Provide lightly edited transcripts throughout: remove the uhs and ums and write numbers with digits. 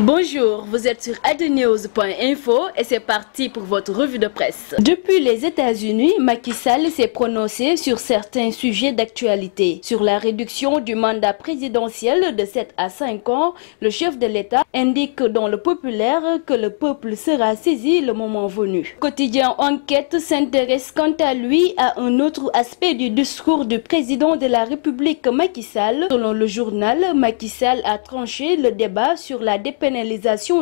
Bonjour, vous êtes sur adenews.info et c'est parti pour votre revue de presse. Depuis les États-Unis, Macky Sall s'est prononcé sur certains sujets d'actualité. Sur la réduction du mandat présidentiel de 7 à 5 ans, le chef de l'État indique dans le populaire que le peuple sera saisi le moment venu. Quotidien Enquête s'intéresse quant à lui à un autre aspect du discours du président de la République Macky Sall. Selon le journal, Macky Sall a tranché le débat sur la dépénalisation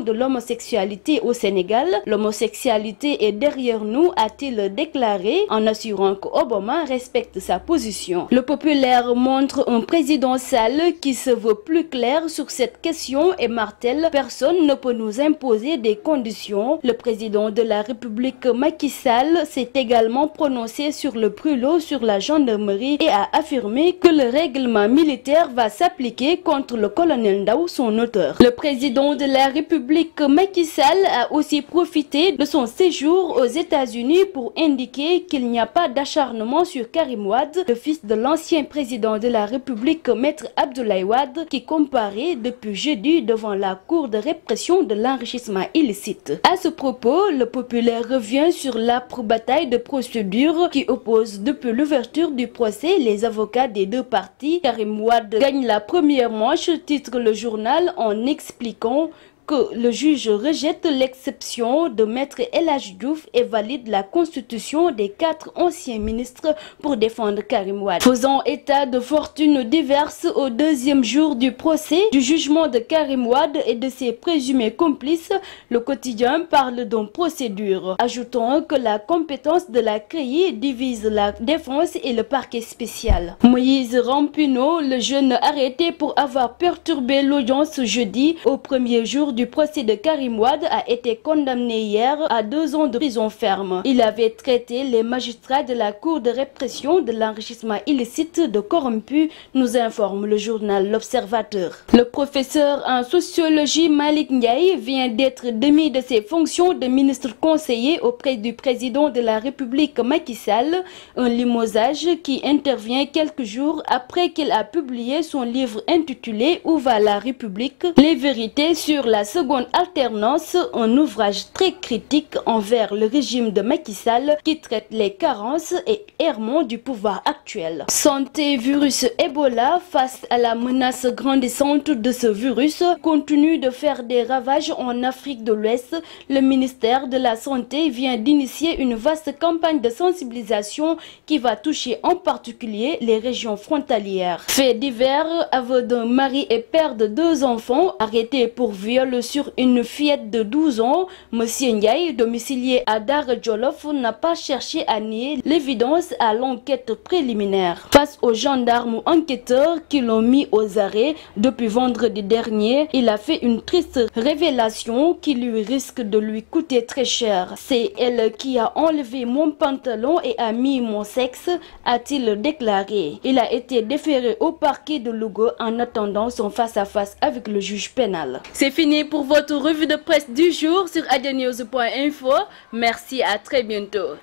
de l'homosexualité au Sénégal. L'homosexualité est derrière nous, a-t-il déclaré en assurant qu'Obama respecte sa position. Le populaire montre un président Sall qui se veut plus clair sur cette question et martèle: personne ne peut nous imposer des conditions. Le président de la République Macky Sall s'est également prononcé sur le brûlot sur la gendarmerie et a affirmé que le règlement militaire va s'appliquer contre le colonel Ndao, son auteur. Le président de la République Macky Sall a aussi profité de son séjour aux États-Unis pour indiquer qu'il n'y a pas d'acharnement sur Karim Wade, le fils de l'ancien président de la République Maître Abdoulaye Wade, qui comparaît depuis jeudi devant la Cour de répression de l'enrichissement illicite. À ce propos, le populaire revient sur l'âpre bataille de procédure qui oppose depuis l'ouverture du procès les avocats des deux parties. Karim Wade gagne la première manche, titre le journal en expliquant que le juge rejette l'exception de Maître El Hadji Diouf et valide la constitution des 4 anciens ministres pour défendre Karim Wade. Faisant état de fortunes diverses au deuxième jour du procès du jugement de Karim Wade et de ses présumés complices, le quotidien parle d'une procédure, ajoutant que la compétence de la CREI divise la défense et le parquet spécial. Moïse Rampino, le jeune arrêté pour avoir perturbé l'audience jeudi au premier jour du procès de Karim Wade, a été condamné hier à 2 ans de prison ferme. Il avait traité les magistrats de la Cour de répression de l'enrichissement illicite de corrompus, nous informe le journal L'Observateur. Le professeur en sociologie Malick Ndiaye vient d'être démis de ses fonctions de ministre conseiller auprès du président de la République Macky Sall, un limogeage qui intervient quelques jours après qu'il a publié son livre intitulé Où va la République? Les vérités sur la seconde alternance, un ouvrage très critique envers le régime de Macky Sall qui traite les carences et errements du pouvoir actuel. Santé, virus Ebola. Face à la menace grandissante de ce virus, continue de faire des ravages en Afrique de l'Ouest, le ministère de la Santé vient d'initier une vaste campagne de sensibilisation qui va toucher en particulier les régions frontalières. Faits divers, aveu d'un mari et père de 2 enfants arrêté pour viol sur une fillette de 12 ans, Monsieur Ndiaye, domicilié à Dar Djolof, n'a pas cherché à nier l'évidence à l'enquête préliminaire. Face aux gendarmes enquêteurs qui l'ont mis aux arrêts depuis vendredi dernier, il a fait une triste révélation qui lui risque de lui coûter très cher. C'est elle qui a enlevé mon pantalon et a mis mon sexe, a-t-il déclaré. Il a été déféré au parquet de Louga en attendant son face-à-face avec le juge pénal. C'est fini pour votre revue de presse du jour sur adenews.info. Merci, à très bientôt.